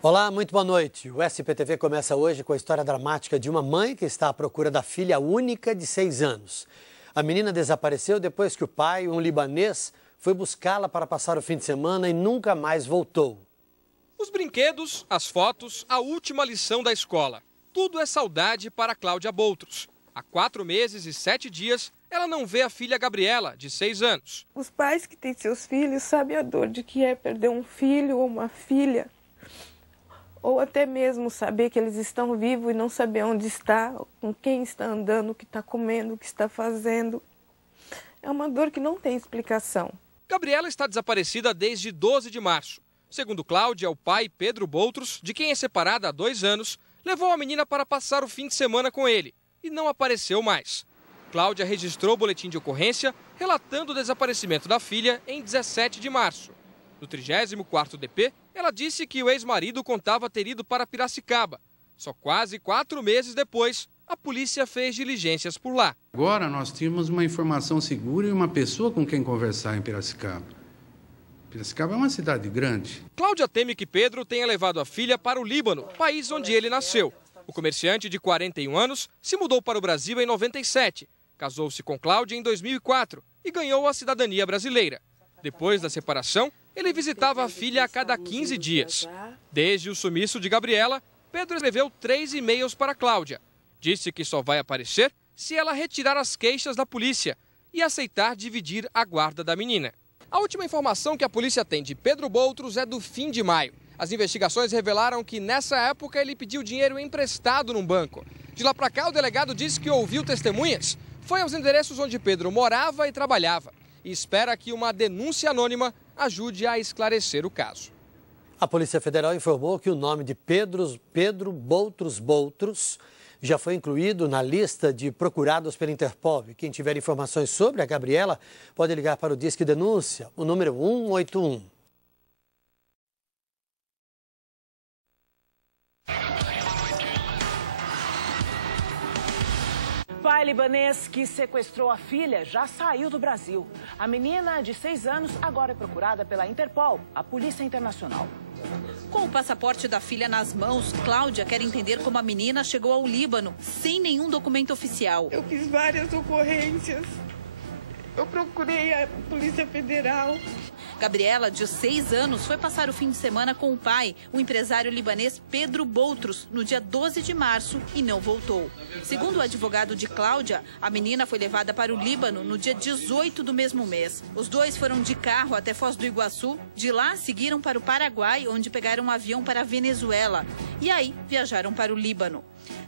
Olá, muito boa noite. O SPTV começa hoje com a história dramática de uma mãe que está à procura da filha única de 6 anos. A menina desapareceu depois que o pai, um libanês, foi buscá-la para passar o fim de semana e nunca mais voltou. Os brinquedos, as fotos, a última lição da escola. Tudo é saudade para Cláudia Boutros. Há 4 meses e 7 dias, ela não vê a filha Gabriela, de 6 anos. Os pais que têm seus filhos sabem a dor de que é perder um filho ou uma filha. Ou até mesmo saber que eles estão vivos e não saber onde está, com quem está andando, o que está comendo, o que está fazendo. É uma dor que não tem explicação. Gabriela está desaparecida desde 12 de março. Segundo Cláudia, o pai, Pedro Boutros, de quem é separada há 2 anos, levou a menina para passar o fim de semana com ele e não apareceu mais. Cláudia registrou o boletim de ocorrência relatando o desaparecimento da filha em 17 de março. No 34º DP, ela disse que o ex-marido contava ter ido para Piracicaba. Só quase 4 meses depois, a polícia fez diligências por lá. Agora nós tínhamos uma informação segura e uma pessoa com quem conversar em Piracicaba. Piracicaba é uma cidade grande. Cláudia teme que Pedro tenha levado a filha para o Líbano, país onde ele nasceu. O comerciante de 41 anos se mudou para o Brasil em 97, casou-se com Cláudia em 2004 e ganhou a cidadania brasileira. Depois da separação, ele visitava a filha a cada 15 dias. Desde o sumiço de Gabriela, Pedro escreveu 3 e-mails para Cláudia. Disse que só vai aparecer se ela retirar as queixas da polícia e aceitar dividir a guarda da menina. A última informação que a polícia tem de Pedro Boutros é do fim de maio. As investigações revelaram que nessa época ele pediu dinheiro emprestado num banco. De lá para cá, o delegado disse que ouviu testemunhas, foi aos endereços onde Pedro morava e trabalhava e espera que uma denúncia anônima ajude a esclarecer o caso. A Polícia Federal informou que o nome de Pedro Boutros já foi incluído na lista de procurados pela Interpol. E quem tiver informações sobre a Gabriela pode ligar para o Disque Denúncia, o número 181. Pai libanês que sequestrou a filha já saiu do Brasil. A menina de 6 anos agora é procurada pela Interpol, a Polícia Internacional. Com o passaporte da filha nas mãos, Cláudia quer entender como a menina chegou ao Líbano sem nenhum documento oficial. Eu fiz várias ocorrências. Eu procurei a Polícia Federal. Gabriela, de 6 anos, foi passar o fim de semana com o pai, o empresário libanês Pedro Boutros, no dia 12 de março e não voltou. Segundo o advogado de Cláudia, a menina foi levada para o Líbano no dia 18 do mesmo mês. Os dois foram de carro até Foz do Iguaçu, de lá seguiram para o Paraguai, onde pegaram um avião para a Venezuela e aí viajaram para o Líbano.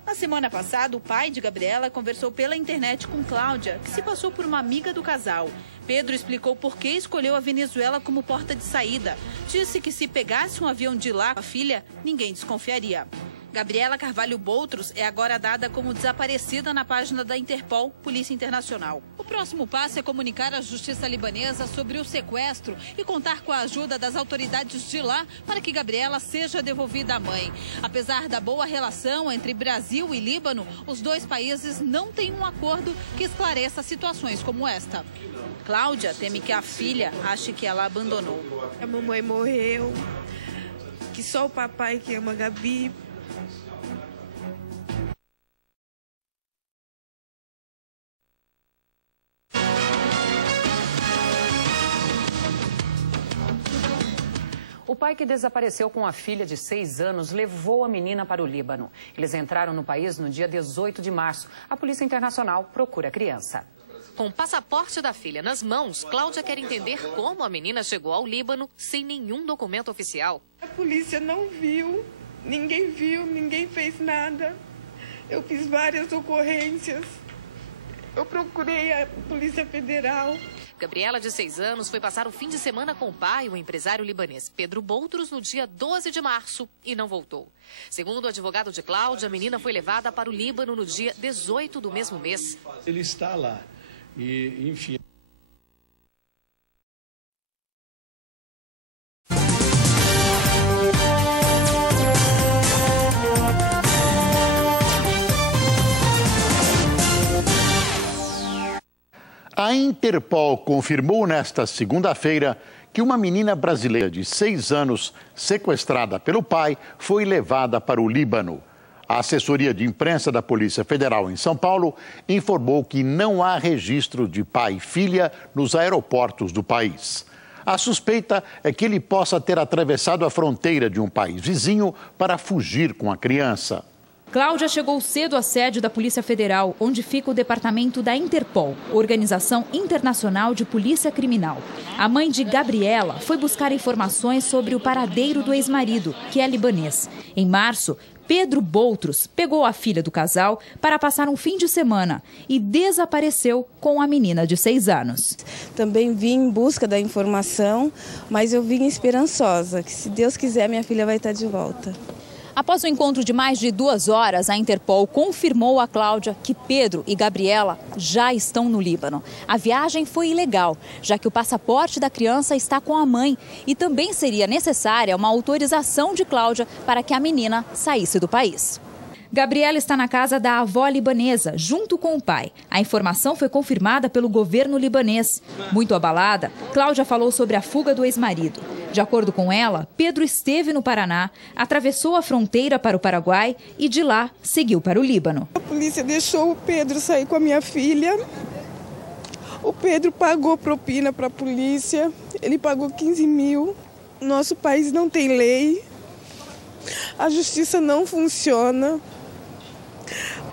Na semana passada, o pai de Gabriela conversou pela internet com Cláudia, que se passou por uma amiga do casal. Pedro explicou por que escolheu a Venezuela como porta de saída. Disse que se pegasse um avião de lá com a filha, ninguém desconfiaria. Gabriela Carvalho Boutros é agora dada como desaparecida na página da Interpol, Polícia Internacional. O próximo passo é comunicar à justiça libanesa sobre o sequestro e contar com a ajuda das autoridades de lá para que Gabriela seja devolvida à mãe. Apesar da boa relação entre Brasil e Líbano, os dois países não têm um acordo que esclareça situações como esta. Cláudia teme que a filha ache que ela abandonou. A mamãe morreu, que só o papai que ama a Gabi. O pai que desapareceu com a filha de 6 anos levou a menina para o Líbano. Eles entraram no país no dia 18 de março. A Polícia Internacional procura a criança. Com o passaporte da filha nas mãos, Cláudia quer entender como a menina chegou ao Líbano sem nenhum documento oficial. A polícia não viu, ninguém fez nada. Eu fiz várias ocorrências. Eu procurei a Polícia Federal. Gabriela, de 6 anos, foi passar o fim de semana com o pai, o empresário libanês Pedro Boutros, no dia 12 de março e não voltou. Segundo o advogado de Cláudia, a menina foi levada para o Líbano no dia 18 do mesmo mês. Ele está lá e, enfim... A Interpol confirmou nesta segunda-feira que uma menina brasileira de 6 anos, sequestrada pelo pai, foi levada para o Líbano. A assessoria de imprensa da Polícia Federal em São Paulo informou que não há registro de pai e filha nos aeroportos do país. A suspeita é que ele possa ter atravessado a fronteira de um país vizinho para fugir com a criança. Cláudia chegou cedo à sede da Polícia Federal, onde fica o departamento da Interpol, Organização Internacional de Polícia Criminal. A mãe de Gabriela foi buscar informações sobre o paradeiro do ex-marido, que é libanês. Em março, Pedro Boutros pegou a filha do casal para passar um fim de semana e desapareceu com a menina de 6 anos. Também vim em busca da informação, mas eu vim esperançosa, que se Deus quiser minha filha vai estar de volta. Após o encontro de mais de 2 horas, a Interpol confirmou a Cláudia que Pedro e Gabriela já estão no Líbano. A viagem foi ilegal, já que o passaporte da criança está com a mãe e também seria necessária uma autorização de Cláudia para que a menina saísse do país. Gabriela está na casa da avó libanesa, junto com o pai. A informação foi confirmada pelo governo libanês. Muito abalada, Cláudia falou sobre a fuga do ex-marido. De acordo com ela, Pedro esteve no Paraná, atravessou a fronteira para o Paraguai e de lá seguiu para o Líbano. A polícia deixou o Pedro sair com a minha filha. O Pedro pagou propina para a polícia, ele pagou 15 mil. Nosso país não tem lei, a justiça não funciona.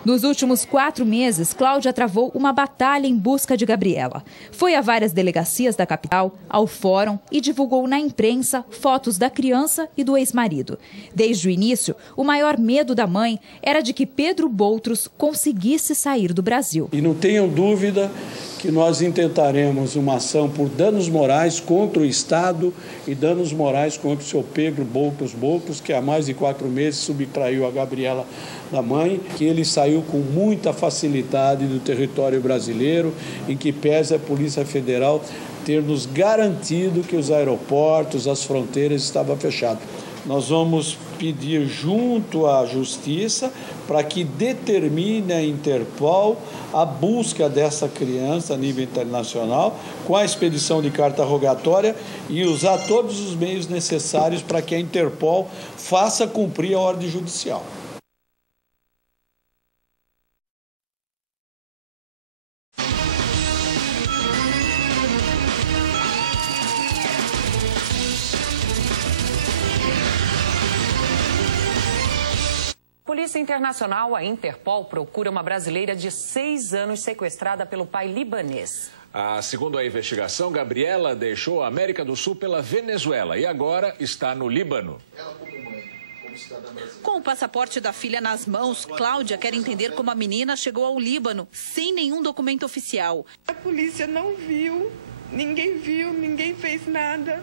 Nos últimos 4 meses, Cláudia travou uma batalha em busca de Gabriela. Foi a várias delegacias da capital, ao fórum e divulgou na imprensa fotos da criança e do ex-marido. Desde o início, o maior medo da mãe era de que Pedro Boutros conseguisse sair do Brasil. E não tenham dúvida que nós intentaremos uma ação por danos morais contra o Estado e danos morais contra o seu Pedro Boutros, que há mais de 4 meses subtraiu a Gabriela da mãe, que ele saiu com muita facilidade do território brasileiro, em que pese a Polícia Federal ter nos garantido que os aeroportos, as fronteiras estavam fechados. Nós vamos pedir junto à Justiça para que determine a Interpol a busca dessa criança a nível internacional, com a expedição de carta rogatória e usar todos os meios necessários para que a Interpol faça cumprir a ordem judicial. Polícia Internacional, a Interpol, procura uma brasileira de 6 anos sequestrada pelo pai libanês. Segundo a investigação, Gabriela deixou a América do Sul pela Venezuela e agora está no Líbano. Com o passaporte da filha nas mãos, Cláudia quer entender como a menina chegou ao Líbano sem nenhum documento oficial. A polícia não viu, ninguém fez nada.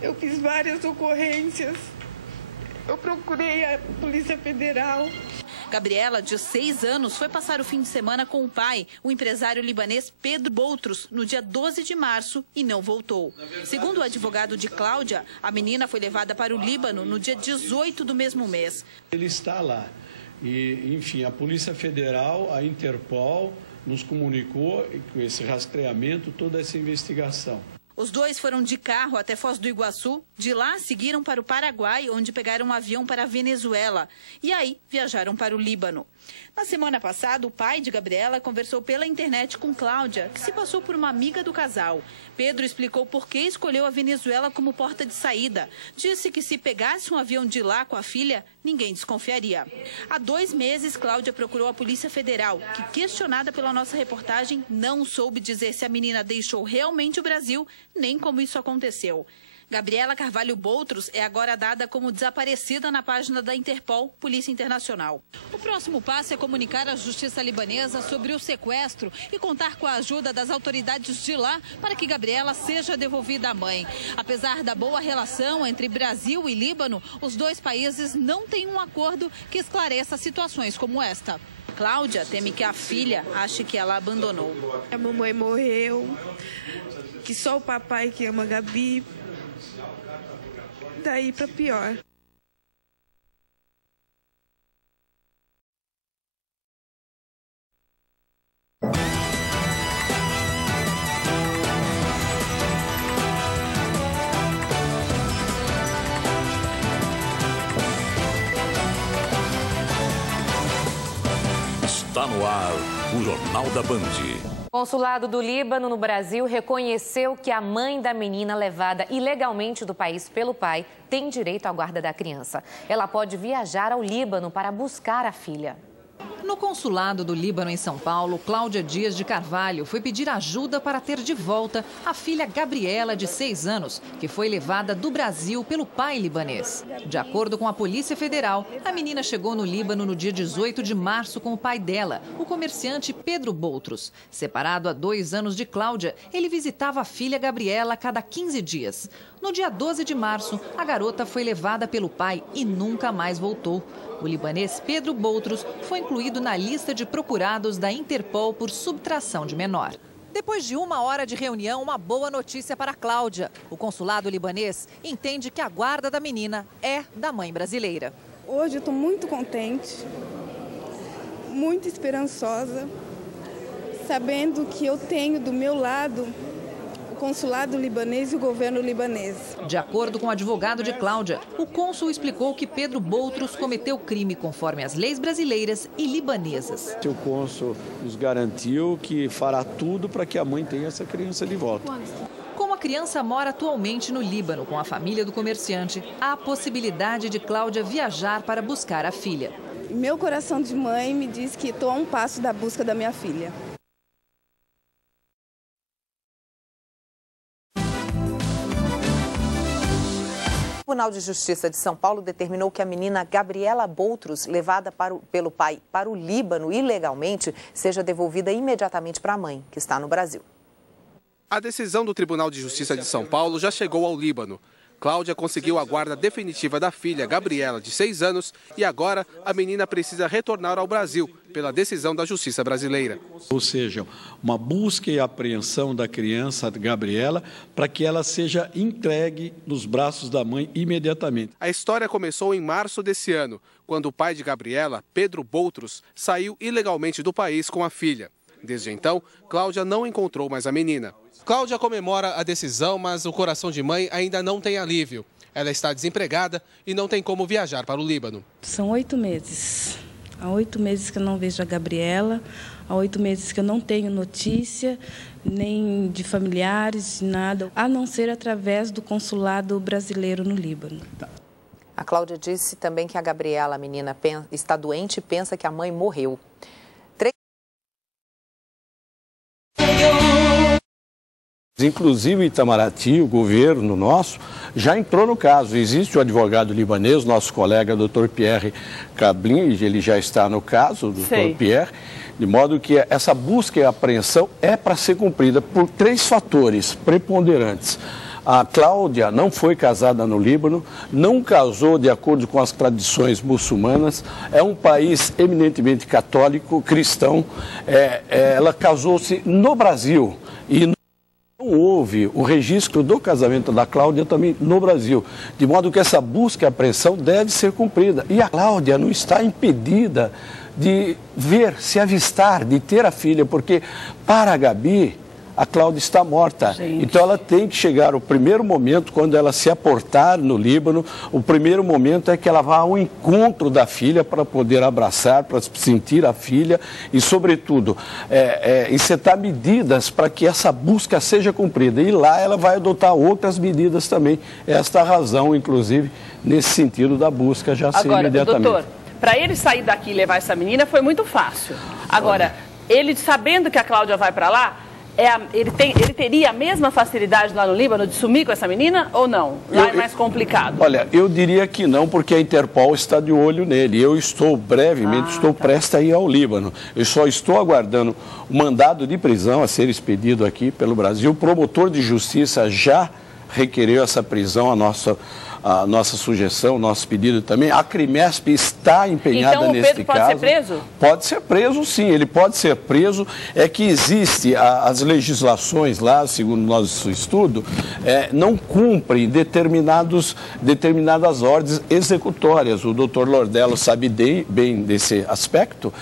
Eu fiz várias ocorrências. Eu procurei a Polícia Federal. Gabriela, de 6 anos, foi passar o fim de semana com o pai, o empresário libanês Pedro Boutros, no dia 12 de março e não voltou. Segundo o advogado de Cláudia, a menina foi levada para o Líbano no dia 18 do mesmo mês. Ele está lá. E, enfim, a Polícia Federal, a Interpol, nos comunicou com esse rastreamento, toda essa investigação. Os dois foram de carro até Foz do Iguaçu, de lá seguiram para o Paraguai, onde pegaram um avião para a Venezuela e aí viajaram para o Líbano. Na semana passada, o pai de Gabriela conversou pela internet com Cláudia, que se passou por uma amiga do casal. Pedro explicou por que escolheu a Venezuela como porta de saída. Disse que se pegasse um avião de lá com a filha, ninguém desconfiaria. Há 2 meses, Cláudia procurou a Polícia Federal, que, questionada pela nossa reportagem, não soube dizer se a menina deixou realmente o Brasil, nem como isso aconteceu. Gabriela Carvalho Boutros é agora dada como desaparecida na página da Interpol, Polícia Internacional. O próximo passo é comunicar à Justiça libanesa sobre o sequestro e contar com a ajuda das autoridades de lá para que Gabriela seja devolvida à mãe. Apesar da boa relação entre Brasil e Líbano, os 2 países não têm um acordo que esclareça situações como esta. Cláudia teme que a filha ache que ela abandonou. A mamãe morreu, que só o papai que ama a Gabi. Daí para pior. Está no ar o Jornal da Band. O Consulado do Líbano no Brasil reconheceu que a mãe da menina levada ilegalmente do país pelo pai tem direito à guarda da criança. Ela pode viajar ao Líbano para buscar a filha. No consulado do Líbano em São Paulo, Cláudia Dias de Carvalho foi pedir ajuda para ter de volta a filha Gabriela, de 6 anos, que foi levada do Brasil pelo pai libanês. De acordo com a Polícia Federal, a menina chegou no Líbano no dia 18 de março com o pai dela, o comerciante Pedro Boutros. Separado há 2 anos de Cláudia, ele visitava a filha Gabriela a cada 15 dias. No dia 12 de março, a garota foi levada pelo pai e nunca mais voltou. O libanês Pedro Boutros foi incluído na lista de procurados da Interpol por subtração de menor. Depois de 1 hora de reunião, uma boa notícia para Cláudia. O consulado libanês entende que a guarda da menina é da mãe brasileira. Hoje eu estou muito contente, muito esperançosa, sabendo que eu tenho do meu lado o consulado libanês e o governo libanês. De acordo com o advogado de Cláudia, o cônsul explicou que Pedro Boutros cometeu crime conforme as leis brasileiras e libanesas. O cônsul nos garantiu que fará tudo para que a mãe tenha essa criança de volta. Como a criança mora atualmente no Líbano com a família do comerciante, há a possibilidade de Cláudia viajar para buscar a filha. Meu coração de mãe me diz que estou a um passo da busca da minha filha. O Tribunal de Justiça de São Paulo determinou que a menina Gabriela Boutros, levada pelo pai para o Líbano ilegalmente, seja devolvida imediatamente para a mãe, que está no Brasil. A decisão do Tribunal de Justiça de São Paulo já chegou ao Líbano. Cláudia conseguiu a guarda definitiva da filha, Gabriela, de 6 anos, e agora a menina precisa retornar ao Brasil, pela decisão da Justiça brasileira. Ou seja, uma busca e apreensão da criança, Gabriela, para que ela seja entregue nos braços da mãe imediatamente. A história começou em março desse ano, quando o pai de Gabriela, Pedro Boutros, saiu ilegalmente do país com a filha. Desde então, Cláudia não encontrou mais a menina. Cláudia comemora a decisão, mas o coração de mãe ainda não tem alívio. Ela está desempregada e não tem como viajar para o Líbano. São 8 meses. Há 8 meses que eu não vejo a Gabriela, há 8 meses que eu não tenho notícia, nem de familiares, nada, a não ser através do consulado brasileiro no Líbano. A Cláudia disse também que a Gabriela, a menina, está doente e pensa que a mãe morreu. Inclusive, Itamaraty, o governo nosso, já entrou no caso. Existe o advogado libanês, nosso colega Dr. Pierre Cablin, ele já está no caso, o Dr. Pierre, de modo que essa busca e apreensão é para ser cumprida por 3 fatores preponderantes. A Cláudia não foi casada no Líbano, não casou de acordo com as tradições muçulmanas, é um país eminentemente católico, cristão, ela casou-se no Brasil e não houve o registro do casamento da Cláudia também no Brasil, de modo que essa busca e apreensão deve ser cumprida. E a Cláudia não está impedida de ver, se avistar, de ter a filha, porque para a Gabi, a Cláudia está morta. Gente. Então ela tem que chegar, o primeiro momento, quando ela se aportar no Líbano, o primeiro momento é que ela vá ao encontro da filha para poder abraçar, para sentir a filha e, sobretudo, encetar medidas para que essa busca seja cumprida. E lá ela vai adotar outras medidas também. Esta é a razão, inclusive, nesse sentido da busca já ser imediatamente. Agora, doutor, para ele sair daqui e levar essa menina foi muito fácil. Agora, ele sabendo que a Cláudia vai para lá, ele teria a mesma facilidade lá no Líbano de sumir com essa menina ou não? Lá é mais complicado. Olha, eu diria que não, porque a Interpol está de olho nele. Eu estou brevemente, prestes a ir ao Líbano. Eu só estou aguardando o mandado de prisão a ser expedido aqui pelo Brasil. O promotor de justiça já requereu essa prisão, a nossa sugestão, o nosso pedido também. A Crimesp está empenhada neste caso. Então o Pedro pode ser preso? Pode ser preso, sim. Ele pode ser preso. É que existe as legislações lá, segundo nosso estudo, não cumprem determinadas ordens executórias. O doutor Lordello sabe bem desse aspecto.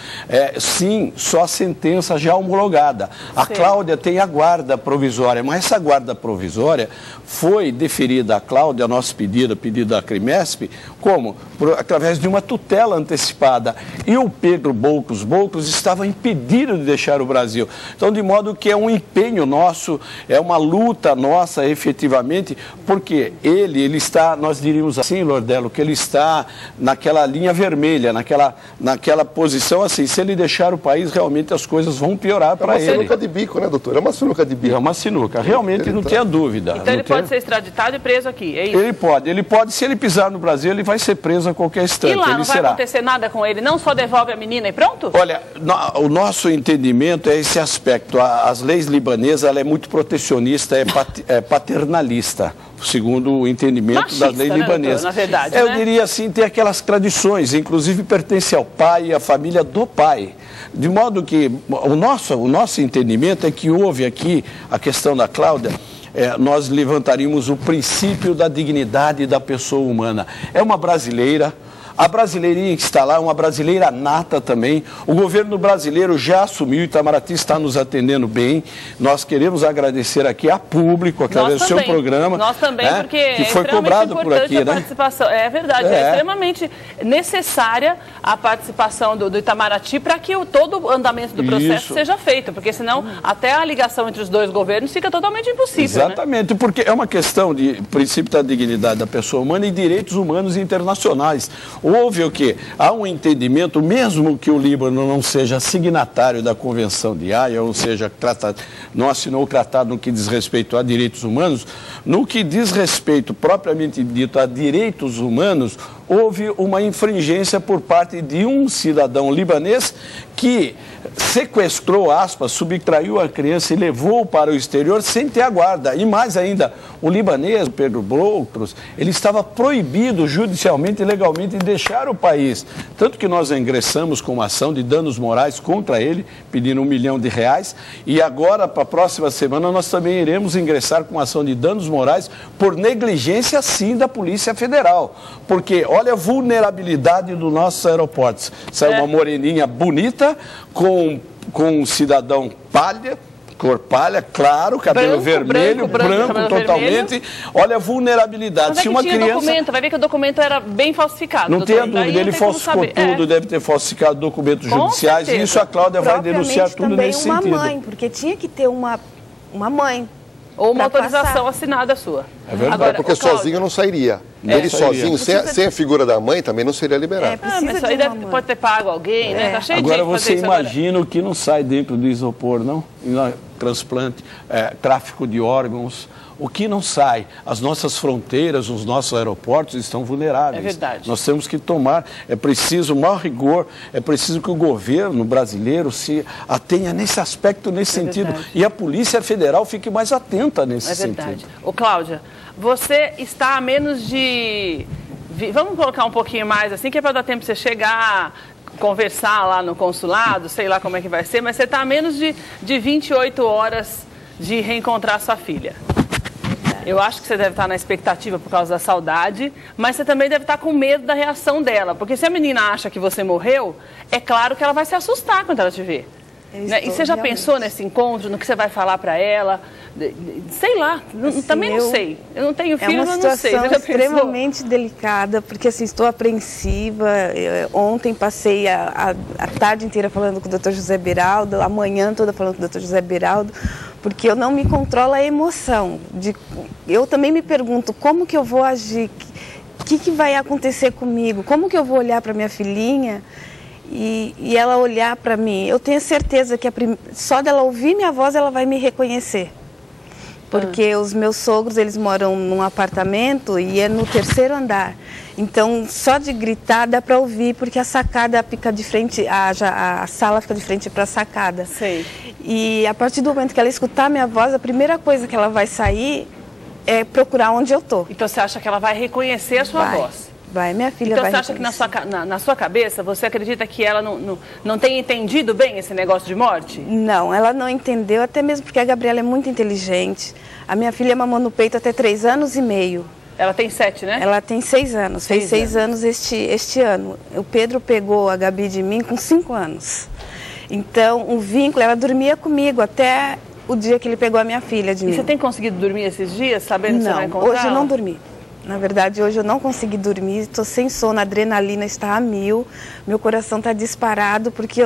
Sim, só a sentença já homologada. A Cláudia tem a guarda provisória, mas essa guarda provisória foi deferida à Cláudia, a nosso pedido, a pedido da Crimesp, como? Através de uma tutela antecipada. E o Pedro Boutros estava impedido de deixar o Brasil. Então, de modo que é um empenho nosso, é uma luta nossa, efetivamente, porque ele está, nós diríamos assim, Lordelo, que ele está naquela linha vermelha, naquela posição assim, se ele deixar o país, realmente as coisas vão piorar para ele. É uma sinuca de bico, né, doutor? É uma sinuca de bico. É uma sinuca, realmente não tenha dúvida. Então ele pode ser extraditado e preso aqui, é isso? Ele pode, se ele pisar no Brasil, ele vai ser preso a qualquer instante. E lá, não vai acontecer nada com ele, não só devolve a menina e pronto? Olha, o nosso entendimento é esse aspecto. As leis libanesas, ela é muito protecionista, é paternalista, segundo o entendimento machista, das leis né, libanesas. doutor, na verdade, eu né? diria assim, tem aquelas tradições, inclusive pertence ao pai e à família do pai. De modo que o nosso entendimento é que houve aqui a questão da Cláudia. Nós levantaríamos o princípio da dignidade da pessoa humana. É uma brasileira. A brasileirinha que está lá é uma brasileira nata também. O governo brasileiro já assumiu, Itamaraty está nos atendendo bem. Nós queremos agradecer aqui a público, através do seu programa. Nós também, porque que foi cobrado por aqui, a participação. É verdade, é extremamente necessária a participação do Itamaraty para que todo o andamento do processo seja feito, porque senão até a ligação entre os dois governos fica totalmente impossível. Exatamente, porque é uma questão de princípio da dignidade da pessoa humana e direitos humanos internacionais. Houve o quê? Há um entendimento, mesmo que o Líbano não seja signatário da Convenção de Haia, ou seja, não assinou o tratado no que diz respeito a direitos humanos, no que diz respeito propriamente dito a direitos humanos, houve uma infringência por parte de um cidadão libanês que sequestrou, aspas, subtraiu a criança e levou para o exterior sem ter a guarda. E mais ainda, o libanês, Pedro Boutros, ele estava proibido judicialmente e legalmente de deixar o país. Tanto que nós ingressamos com uma ação de danos morais contra ele, pedindo R$1 milhão. E agora, para a próxima semana, nós também iremos ingressar com uma ação de danos morais por negligência, sim, da Polícia Federal. Porque, olha a vulnerabilidade dos nossos aeroportos. Sai uma moreninha bonita, com um cidadão palha, cor palha, claro, cabelo vermelho, branco totalmente. Vermelho. Olha a vulnerabilidade. Mas se uma criança documento, vai ver que o documento era bem falsificado. Não tenha dúvida, ele falsificou tudo, deve ter falsificado documentos judiciais e isso a Cláudia vai denunciar tudo nesse sentido. Também uma mãe, porque tinha que ter uma mãe. Ou uma autorização assinada sua. É verdade. Agora, porque sozinho não sairia. Ele sozinho, sem a figura da mãe, também não seria liberado. Mas isso aí pode ter pago alguém, né? Tá cheio agora de você imagina o que não sai dentro do isopor, não? Transplante, tráfico de órgãos. O que não sai? As nossas fronteiras, os nossos aeroportos estão vulneráveis. É verdade. Nós temos que tomar, é preciso maior rigor, é preciso que o governo brasileiro se atenha nesse aspecto, nesse sentido. Verdade. E a Polícia Federal fique mais atenta nesse sentido. Verdade. Ô, Cláudia, você está a menos de... Vamos colocar um pouquinho mais assim, que é para dar tempo de você chegar, conversar lá no consulado, sei lá como é que vai ser, mas você está a menos de 28 horas de reencontrar sua filha. Eu acho que você deve estar na expectativa por causa da saudade, mas você também deve estar com medo da reação dela. Porque se a menina acha que você morreu, é claro que ela vai se assustar quando ela te ver. Né? E você já pensou nesse encontro, no que você vai falar para ela? Sei lá, assim, também não sei. Eu não tenho filho, mas não sei. É uma situação extremamente delicada, porque assim, estou apreensiva. Ontem passei a tarde inteira falando com o Dr. José Beraldo, a manhã toda falando com o Dr. José Beraldo, porque eu não me controlo a emoção. Eu também me pergunto como que eu vou agir, o que vai acontecer comigo, como que eu vou olhar para minha filhinha e ela olhar para mim. Eu tenho certeza que só dela ouvir minha voz ela vai me reconhecer. Porque os meus sogros, eles moram num apartamento e é no 3º andar. Então, só de gritar dá para ouvir, porque a sacada fica de frente, a sala fica de frente para a sacada. Sei. E a partir do momento que ela escutar minha voz, a primeira coisa que ela vai sair é procurar onde eu estou. Então, você acha que ela vai reconhecer a sua voz? Vai, minha filha então, vai você acha que na sua cabeça, você acredita que ela não tem entendido bem esse negócio de morte? Não, ela não entendeu, até mesmo porque a Gabriela é muito inteligente. A minha filha mamou no peito até 3 anos e meio. Ela tem 7, né? Ela tem 6 anos, fez 6 anos este ano. O Pedro pegou a Gabi de mim com 5 anos. Então, o vínculo, ela dormia comigo até o dia que ele pegou a minha filha de mim. E você tem conseguido dormir esses dias, sabendo que você vai encontrar? Hoje eu não dormi. Na verdade, hoje eu não consegui dormir, estou sem sono, a adrenalina está a 1000, meu coração está disparado, porque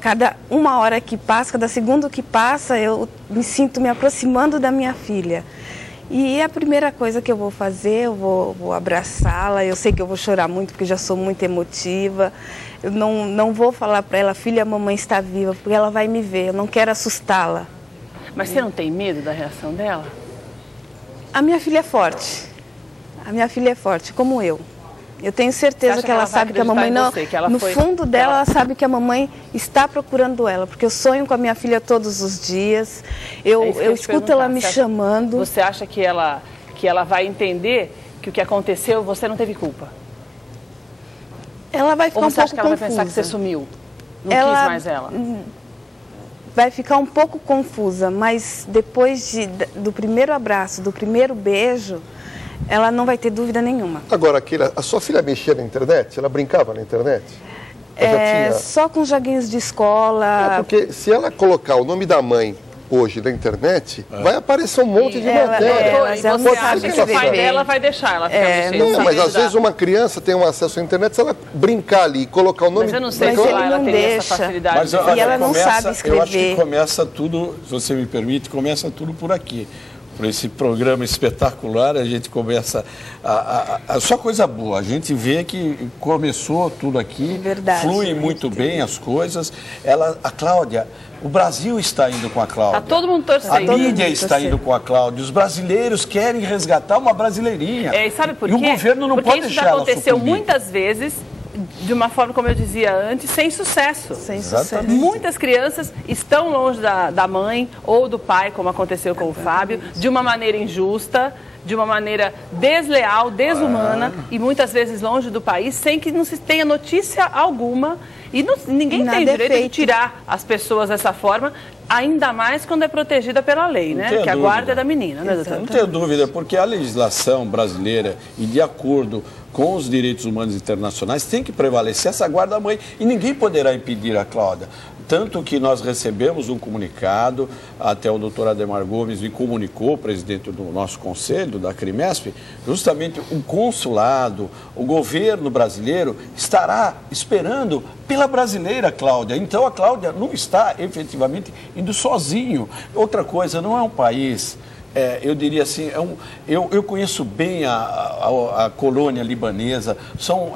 cada uma hora que passa, cada segundo que passa, eu me sinto me aproximando da minha filha. E a primeira coisa que eu vou fazer, eu vou abraçá-la, eu sei que eu vou chorar muito, porque já sou muito emotiva. Eu não vou falar para ela, filha, a mamãe está viva, porque ela vai me ver, eu não quero assustá-la. Mas você não tem medo da reação dela? A minha filha é forte. A minha filha é forte, como eu. Eu tenho certeza que ela sabe que a mamãe não... No fundo dela, ela sabe que a mamãe está procurando ela, porque eu sonho com a minha filha todos os dias. Eu escuto ela me chamando. Você acha que ela vai entender que o que aconteceu, você não teve culpa? Ela vai ficar um pouco confusa. Ou você acha que ela vai pensar que você sumiu? Não quis mais ela? Vai ficar um pouco confusa, mas depois do primeiro abraço, do primeiro beijo, ela não vai ter dúvida nenhuma. Agora, a sua filha mexia na internet? Ela brincava na internet? Só com joguinhos de escola. Porque se ela colocar o nome da mãe hoje na internet, vai aparecer um monte de matéria. Mas ela não sabe que o pai dela vai deixar ela ficar mexendo. Não, mas às vezes uma criança tem um acesso à internet, se ela brincar ali e colocar o nome... Mas eu não sei se ela tem essa facilidade. Mas, e ela não sabe escrever. Eu acho que começa tudo, se você me permite, começa tudo por aqui. Por esse programa espetacular, a gente começa só coisa boa. A gente vê que começou tudo aqui, flui muito bem as coisas. A Cláudia, o Brasil está indo com a Cláudia. Está todo mundo torcendo. A mídia está indo com a Cláudia. Os brasileiros querem resgatar uma brasileirinha. E sabe por quê? E o governo não pode deixar ela sucumbir. Porque isso já aconteceu muitas vezes, de uma forma, como eu dizia antes, sem sucesso. Sem sucesso. Muitas crianças estão longe da mãe ou do pai, como aconteceu com o Fábio, de uma maneira injusta, de uma maneira desleal, desumana, e muitas vezes longe do país, sem que não se tenha notícia alguma. E ninguém tem direito de tirar as pessoas dessa forma, ainda mais quando é protegida pela lei, né? Que a guarda é da menina, né, doutor? Não tenho dúvida, porque a legislação brasileira, e de acordo com os direitos humanos internacionais, tem que prevalecer essa guarda-mãe. E ninguém poderá impedir a Cláudia. Tanto que nós recebemos um comunicado, até o doutor Ademar Gomes me comunicou, presidente do nosso conselho, da Crimesp, justamente o consulado, o governo brasileiro estará esperando pela brasileira Cláudia. Então a Cláudia não está efetivamente indo sozinho. Outra coisa, não é um país... eu diria assim, eu conheço bem a colônia libanesa,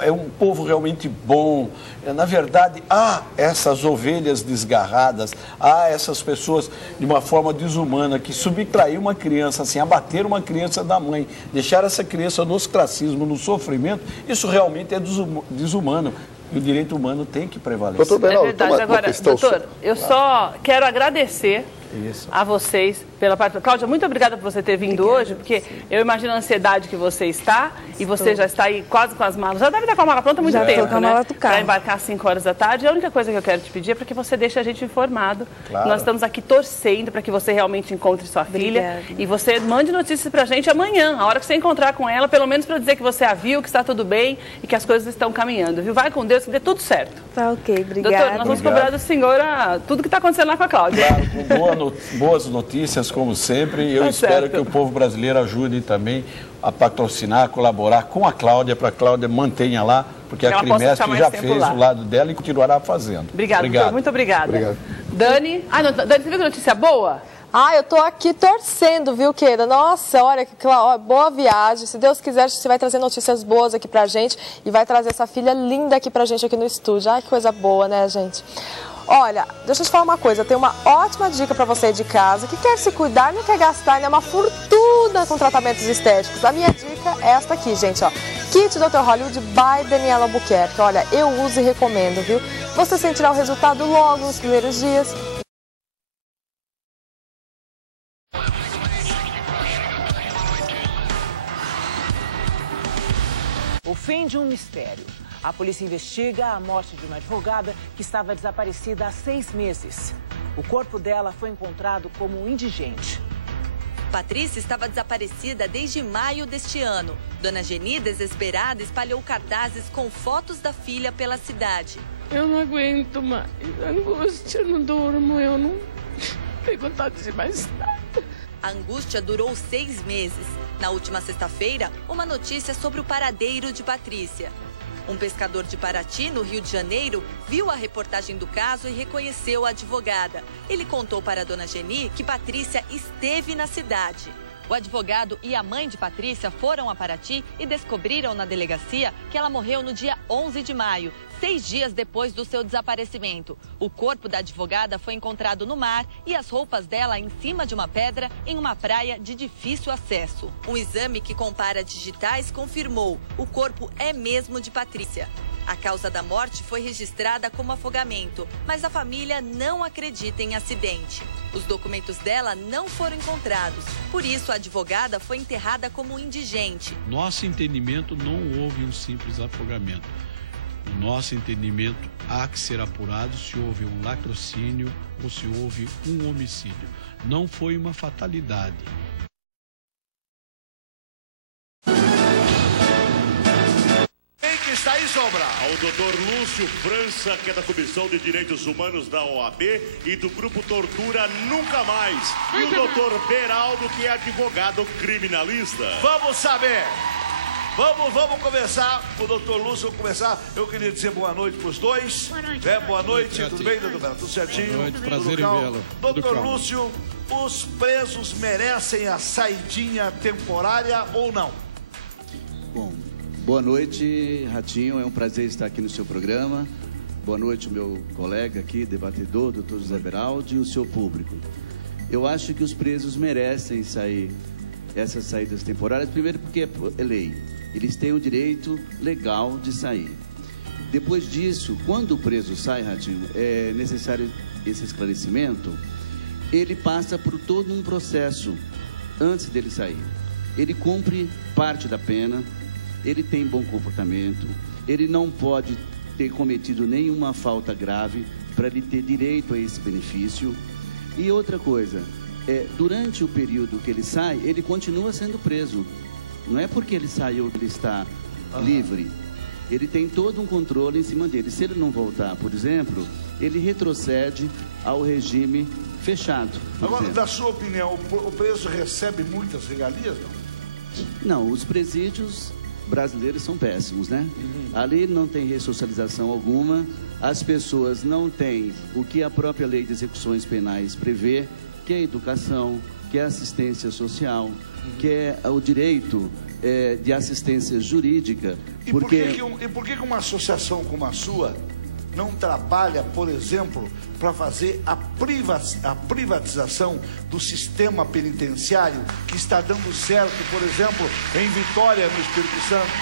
é um povo realmente bom. Na verdade, há essas ovelhas desgarradas, há essas pessoas de uma forma desumana que subtrair uma criança, assim, abater uma criança da mãe, deixar essa criança no ostracismo, no sofrimento, isso realmente é desumano. E o direito humano tem que prevalecer. Doutor Beraldo, é verdade. Agora, doutor, eu só quero agradecer a vocês pela parte. Cláudia, muito obrigada por você ter vindo hoje, porque eu imagino a ansiedade que você está, e você já está aí quase com as malas. Já deve estar com a mala pronta há muito tempo, né? Para embarcar às 5 horas da tarde. E a única coisa que eu quero te pedir é para que você deixe a gente informado. Claro. Nós estamos aqui torcendo para que você realmente encontre sua filha. E você mande notícias para a gente amanhã, a hora que você encontrar com ela, pelo menos para dizer que você a viu, que está tudo bem e que as coisas estão caminhando, viu? Vai com Deus, que dê tudo certo. Tá ok, obrigada. Doutor, nós vamos cobrar da senhora tudo que está acontecendo lá com a Cláudia. Claro, com boas notícias, como sempre. E eu espero que o povo brasileiro ajude também a patrocinar, a colaborar com a Cláudia, para a Cláudia mantenha lá, porque a Crimesp já fez o lado dela e continuará fazendo. Obrigado, doutor, muito obrigada. Dani, Dani, você viu que notícia boa? Eu tô aqui torcendo, viu, querida? Nossa, olha, boa viagem. Se Deus quiser, você vai trazer notícias boas aqui pra gente e vai trazer essa filha linda aqui pra gente aqui no estúdio. Ai, que coisa boa, né, gente? Olha, deixa eu te falar uma coisa, eu tenho uma ótima dica pra você de casa, que quer se cuidar, não quer gastar, né, uma fortuna com tratamentos estéticos. A minha dica é esta aqui, gente, ó. Kit Dr. Hollywood by Daniela Albuquerque. Olha, eu uso e recomendo, viu? Você sentirá o resultado logo nos primeiros dias. O fim de um mistério. A polícia investiga a morte de uma advogada que estava desaparecida há 6 meses. O corpo dela foi encontrado como indigente. Patrícia estava desaparecida desde maio deste ano. Dona Geni, desesperada, espalhou cartazes com fotos da filha pela cidade. Eu não aguento mais. Angústia, eu não durmo, eu não tenho vontade de mais nada. A angústia durou 6 meses. Na última sexta-feira, uma notícia sobre o paradeiro de Patrícia. Um pescador de Paraty, no Rio de Janeiro, viu a reportagem do caso e reconheceu a advogada. Ele contou para a dona Geni que Patrícia esteve na cidade. O advogado e a mãe de Patrícia foram a Paraty e descobriram na delegacia que ela morreu no dia 11 de maio, 6 dias depois do seu desaparecimento. O corpo da advogada foi encontrado no mar e as roupas dela em cima de uma pedra em uma praia de difícil acesso. Um exame que compara digitais confirmou: o corpo é mesmo de Patrícia. A causa da morte foi registrada como afogamento, mas a família não acredita em acidente. Os documentos dela não foram encontrados, por isso a advogada foi enterrada como indigente. Nosso entendimento, não houve um simples afogamento. No nosso entendimento, há que ser apurado se houve um latrocínio ou se houve um homicídio. Não foi uma fatalidade. Quem que está aí, Sombra? Ao doutor Lúcio França, que é da Comissão de Direitos Humanos da OAB e do Grupo Tortura Nunca Mais. E o doutor Beraldo, que é advogado criminalista. Vamos saber. Vamos começar com o doutor Lúcio. Vamos começar. Eu queria dizer boa noite para os dois. Boa noite. Boa noite. Tudo bem, doutor Beraldo? Tudo certinho? Boa noite, prazer em vê-lo. Doutor Lúcio, os presos merecem a saidinha temporária ou não? Bom, boa noite, Ratinho. É um prazer estar aqui no seu programa. Boa noite, meu colega aqui, debatedor, doutor José Beraldo, e o seu público. Eu acho que os presos merecem sair, essas saídas temporárias, primeiro porque é lei. Eles têm o direito legal de sair. Depois disso, quando o preso sai, Ratinho, é necessário esse esclarecimento, ele passa por todo um processo antes dele sair. Ele cumpre parte da pena, ele tem bom comportamento, ele não pode ter cometido nenhuma falta grave para ele ter direito a esse benefício. E outra coisa, durante o período que ele sai, ele continua sendo preso. Não é porque ele saiu que ele está livre. Ele tem todo um controle em cima dele. Se ele não voltar, por exemplo, ele retrocede ao regime fechado. Agora, da sua opinião, o preso recebe muitas regalias, não? Não, os presídios brasileiros são péssimos, né? Ali não tem ressocialização alguma, as pessoas não têm o que a própria lei de execuções penais prevê, que é a educação, que é a assistência social, que é o direito de assistência jurídica. E por que uma associação como a sua não trabalha, por exemplo, para fazer a privatização do sistema penitenciário que está dando certo, por exemplo, em Vitória, no Espírito Santo,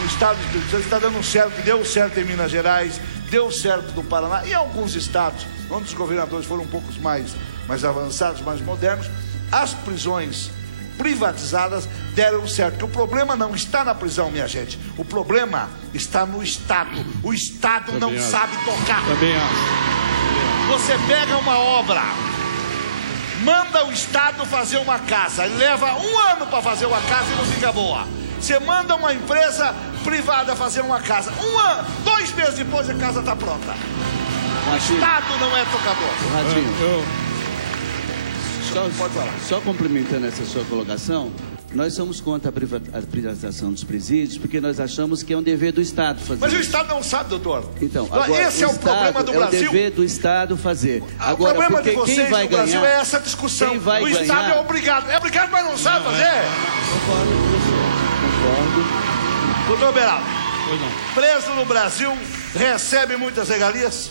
no estado do Espírito Santo, está dando certo, deu certo em Minas Gerais, deu certo no Paraná e em alguns estados, onde os governadores foram um pouco mais avançados, mais modernos, as prisões privatizadas deram certo. Porque o problema não está na prisão, minha gente. O problema está no Estado. O Estado não sabe tocar. Também acho. Você pega uma obra, manda o Estado fazer uma casa, ele leva 1 ano para fazer uma casa e não fica boa. Você manda uma empresa privada fazer uma casa, 1 ano, 2 meses depois a casa está pronta. O Estado não é tocador. Ratinho, só complementando essa sua colocação, nós somos contra a privatização dos presídios porque nós achamos que é um dever do Estado fazer. Mas o Estado não sabe, doutor. Então, agora, esse é o problema do Brasil. É o dever do Estado fazer. Agora, o problema de vocês quem vai no Brasil ganhar, é essa discussão. O Estado é obrigado. É obrigado, mas não sabe fazer. Concordo. Doutor Beraldo, preso no Brasil recebe muitas regalias?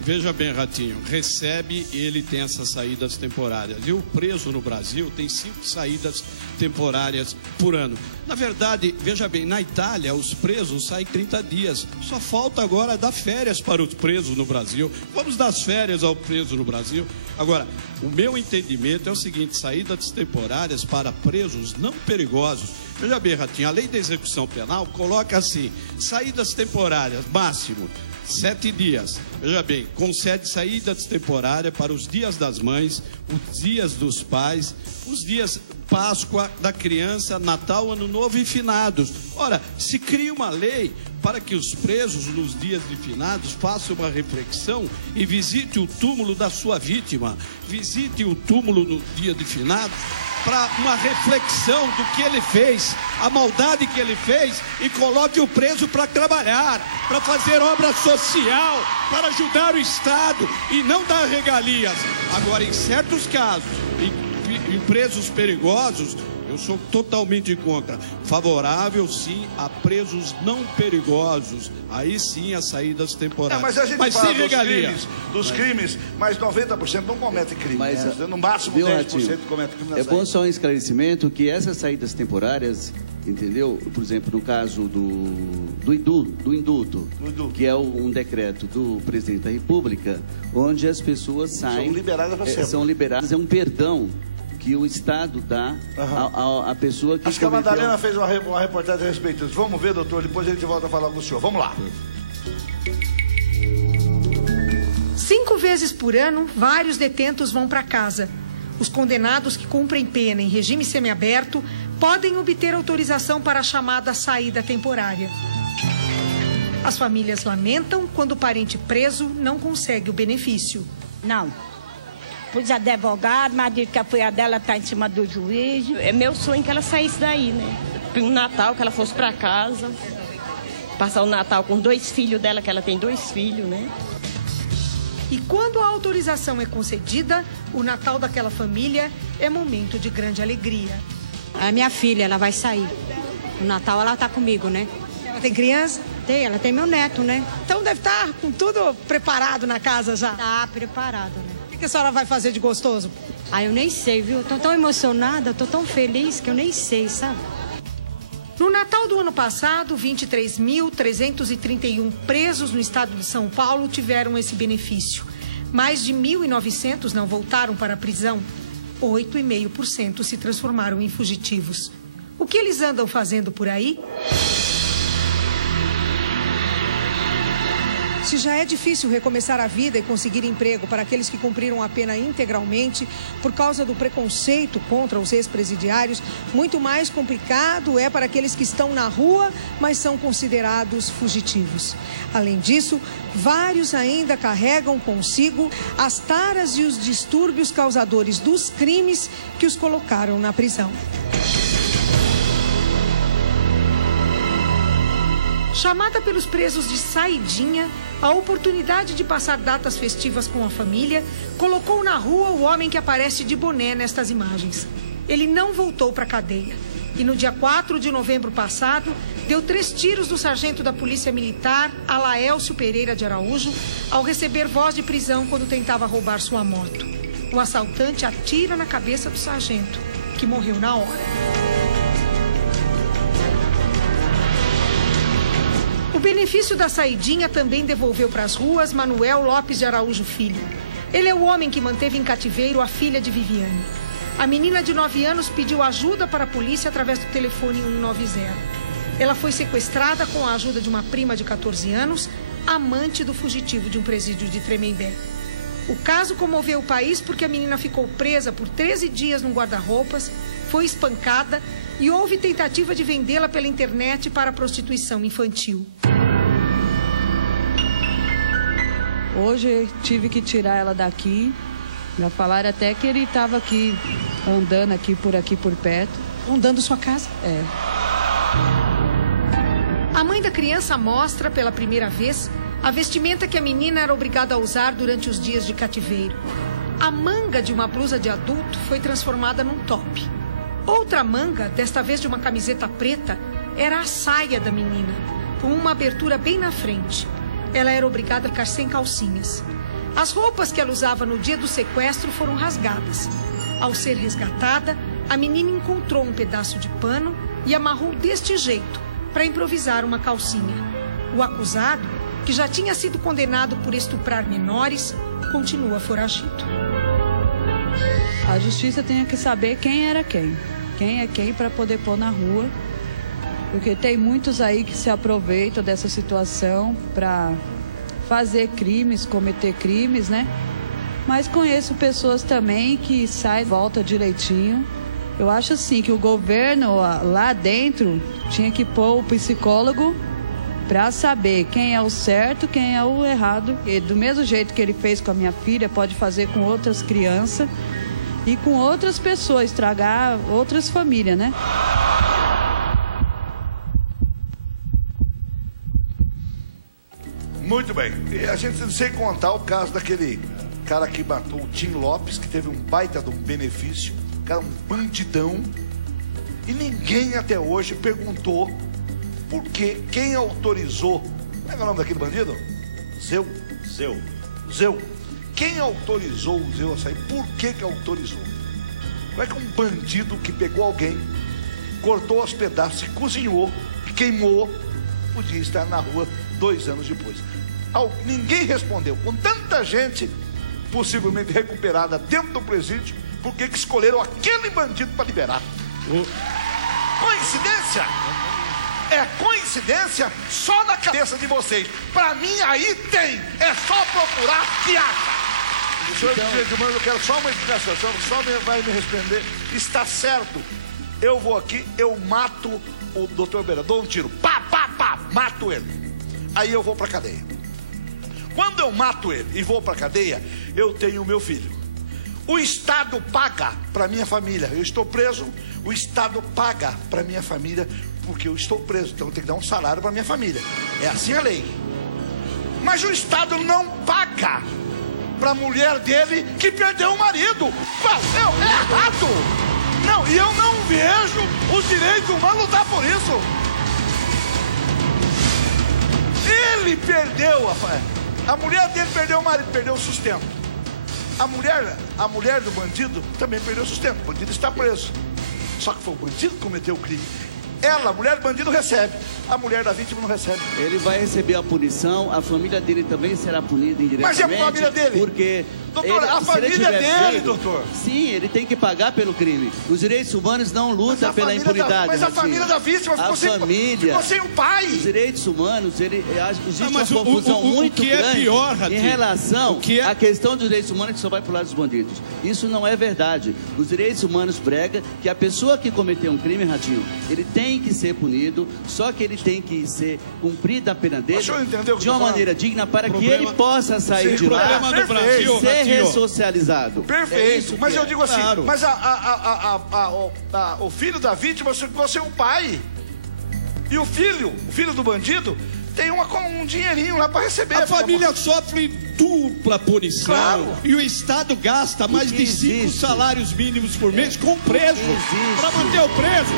Veja bem, Ratinho, recebe e ele tem essas saídas temporárias. E o preso no Brasil tem 5 saídas temporárias por ano. Na verdade, veja bem, na Itália os presos saem 30 dias. Só falta agora dar férias para os presos no Brasil. Vamos dar as férias ao preso no Brasil. Agora, o meu entendimento é o seguinte: saídas temporárias para presos não perigosos. Veja bem, Ratinho, a lei da execução penal coloca assim: saídas temporárias, máximo 7 dias. Veja bem, concede saída temporária para os dias das mães, os dias dos pais, os dias Páscoa da criança, Natal, Ano Novo e finados. Ora, se cria uma lei para que os presos nos dias de finados façam uma reflexão e visite o túmulo da sua vítima, visite o túmulo no dia de finados, para uma reflexão do que ele fez, a maldade que ele fez, e coloque o preso para trabalhar, para fazer obra social, para ajudar o Estado e não dar regalias. Agora, em certos casos, em presos perigosos, eu sou totalmente contra. Favorável, sim, a presos não perigosos. Aí sim, as saídas temporárias. Mas a gente fala dos crimes, mas 90% não cometem crime. Mas, né? No máximo 10% cometem crime. É bom só um esclarecimento que essas saídas temporárias, entendeu? Por exemplo, no caso do indulto, que é um decreto do presidente da República, onde as pessoas saem... São liberadas para sempre. São liberadas, é um perdão que o Estado dá à pessoa que Acho que a Madalena fez uma reportagem a respeito disso. Vamos ver, doutor, depois a gente volta a falar com o senhor. Vamos lá. 5 vezes por ano, vários detentos vão para casa. Os condenados que cumprem pena em regime semiaberto podem obter autorização para a chamada saída temporária. As famílias lamentam quando o parente preso não consegue o benefício. Não. Pus advogado, mas disse que a filha dela está em cima do juiz. É meu sonho que ela saísse daí, né? No Natal, que ela fosse para casa. Passar o Natal com 2 filhos dela, que ela tem 2 filhos, né? E quando a autorização é concedida, o Natal daquela família é momento de grande alegria. A minha filha, ela vai sair. No Natal ela está comigo, né? Ela tem criança? Tem, ela tem meu neto, né? Então deve estar com tudo preparado na casa já? Tá preparado, né? O que a senhora vai fazer de gostoso? Ah, eu nem sei, viu? Tô tão emocionada, tô tão feliz que eu nem sei, sabe? No Natal do ano passado, 23.331 presos no estado de São Paulo tiveram esse benefício. Mais de 1.900 não voltaram para a prisão. 8,5% se transformaram em fugitivos. O que eles andam fazendo por aí? Se já é difícil recomeçar a vida e conseguir emprego para aqueles que cumpriram a pena integralmente por causa do preconceito contra os ex-presidiários, muito mais complicado é para aqueles que estão na rua, mas são considerados fugitivos. Além disso, vários ainda carregam consigo as taras e os distúrbios causadores dos crimes que os colocaram na prisão. Chamada pelos presos de saidinha, a oportunidade de passar datas festivas com a família colocou na rua o homem que aparece de boné nestas imagens. Ele não voltou para a cadeia e no dia 4 de novembro passado deu 3 tiros do sargento da Polícia Militar, Alaelcio Pereira de Araújo, ao receber voz de prisão quando tentava roubar sua moto. O assaltante atira na cabeça do sargento, que morreu na hora. O benefício da saidinha também devolveu para as ruas Manuel Lopes de Araújo Filho. Ele é o homem que manteve em cativeiro a filha de Viviane. A menina de 9 anos pediu ajuda para a polícia através do telefone 190. Ela foi sequestrada com a ajuda de uma prima de 14 anos, amante do fugitivo de um presídio de Tremembé. O caso comoveu o país porque a menina ficou presa por 13 dias num guarda-roupas, foi espancada e houve tentativa de vendê-la pela internet para prostituição infantil. Hoje eu tive que tirar ela daqui. Já falaram até que ele estava aqui, andando aqui por perto. Rondando sua casa? É. A mãe da criança mostra pela primeira vez a vestimenta que a menina era obrigada a usar durante os dias de cativeiro. A manga de uma blusa de adulto foi transformada num top. Outra manga, desta vez de uma camiseta preta, era a saia da menina, com uma abertura bem na frente. Ela era obrigada a ficar sem calcinhas. As roupas que ela usava no dia do sequestro foram rasgadas. Ao ser resgatada, a menina encontrou um pedaço de pano e amarrou deste jeito, para improvisar uma calcinha. O acusado, que já tinha sido condenado por estuprar menores, continua foragido. A justiça tem que saber quem era quem. Quem é quem para poder pôr na rua. Porque tem muitos aí que se aproveitam dessa situação para fazer crimes, cometer crimes, né? Mas conheço pessoas também que saem, volta direitinho Eu acho assim que o governo lá dentro tinha que pôr o psicólogo para saber quem é o certo, quem é o errado. E do mesmo jeito que ele fez com a minha filha, pode fazer com outras crianças e com outras pessoas, estragar outras famílias, né? Muito bem. E a gente sem contar o caso daquele cara que matou o Tim Lopes, que teve um baita de um benefício, cara, um bandidão, e ninguém até hoje perguntou por que, quem autorizou. Como é que é o nome daquele bandido? Zeu. Quem autorizou o Zeu a sair? Por que autorizou? Como é que um bandido que pegou alguém, cortou aos pedaços, e cozinhou e queimou, podia estar na rua 2 anos depois? Ninguém respondeu. Com tanta gente possivelmente recuperada dentro do presídio, por que escolheram aquele bandido para liberar? Coincidência? É coincidência só na cabeça de vocês. Para mim aí tem. É só procurar que acha. Senhor Direito Humano, eu quero só uma explicação. O senhor só vai me responder. Está certo. Eu vou aqui, eu mato o doutor Beira. Dou um tiro. Pá, mato ele. Aí eu vou para cadeia. Quando eu mato ele e vou para cadeia, eu tenho o meu filho. O Estado paga para minha família. Eu estou preso, o Estado paga para minha família porque eu estou preso. Então eu tenho que dar um salário para minha família. É assim a lei. Mas o Estado não paga para a mulher dele que perdeu o marido. É errado. Não, e eu não vejo os direitos humanos lutar por isso. Ele perdeu a mulher dele perdeu o marido, perdeu o sustento. A mulher do bandido também perdeu o sustento. O bandido está preso. Só que foi o bandido que cometeu o crime. Ela, a mulher do bandido, recebe. A mulher da vítima não recebe. Ele vai receber a punição, a família dele também será punida indiretamente. Mas é a família dele? Porque... Doutor, a família dele, doutor. Sim, ele tem que pagar pelo crime. Os direitos humanos não lutam pela impunidade. Mas a família da vítima ficou sem o pai. Os direitos humanos, existe uma confusão muito grande em relação à questão dos direitos humanos que só vai pro lado dos bandidos. Isso não é verdade. Os direitos humanos pregam que a pessoa que cometeu um crime, Ratinho, ele tem que ser punido, só que ele tem que ser cumprida a pena dele de uma maneira digna para que ele possa sair de lá e ser ressocializado. Perfeito, mas eu digo assim, mas o filho da vítima ficou sem o pai. E o filho do bandido tem um dinheirinho lá para receber. A família sofre dupla punição. Claro. E o Estado gasta mais de 5 salários mínimos por mês com o preso. Para manter o preso,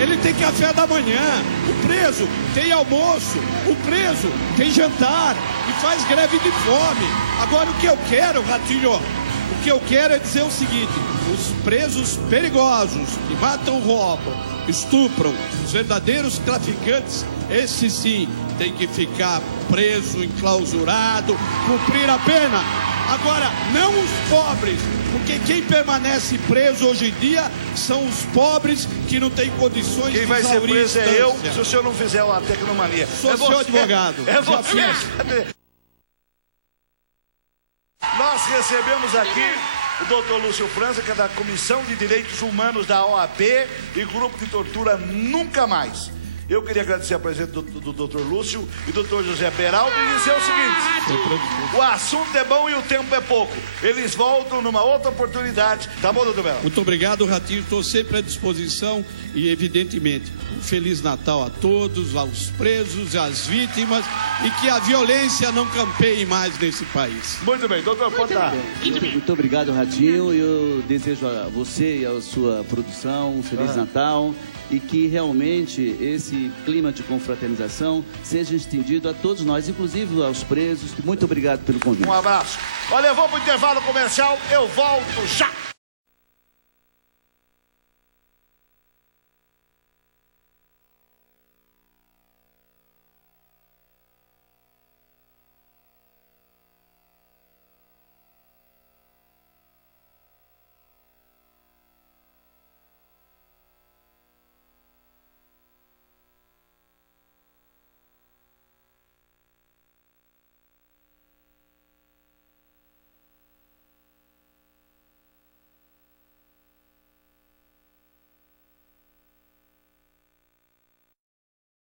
ele tem café da manhã. O preso tem almoço. O preso tem jantar. E faz greve de fome. Agora o que eu quero, Ratinho, o que eu quero é dizer o seguinte: os presos perigosos que matam, roubam, estupram, os verdadeiros traficantes, esses sim tem que ficar preso, enclausurado, cumprir a pena. Agora, não os pobres, porque quem permanece preso hoje em dia são os pobres que não têm condições de exaurir. Quem vai ser preso é eu, se o senhor não fizer uma tecnomania. Sou seu advogado. É você. Nós recebemos aqui o doutor Lúcio França, que é da Comissão de Direitos Humanos da OAB e Grupo de Tortura Nunca Mais. Eu queria agradecer a presença do doutor Lúcio e do doutor José Beraldo e dizer o seguinte: o assunto é bom e o tempo é pouco. Eles voltam numa outra oportunidade. Tá bom, doutor Beraldo? Muito obrigado, Ratinho. Estou sempre à disposição e, evidentemente, um Feliz Natal a todos, aos presos, às vítimas, e que a violência não campeie mais nesse país. Muito bem, doutor Ponta. Muito obrigado, Ratinho. Eu desejo a você e a sua produção um Feliz Natal. E que realmente esse clima de confraternização seja estendido a todos nós, inclusive aos presos. Muito obrigado pelo convite. Um abraço. Olha, eu vou para o intervalo comercial, eu volto já.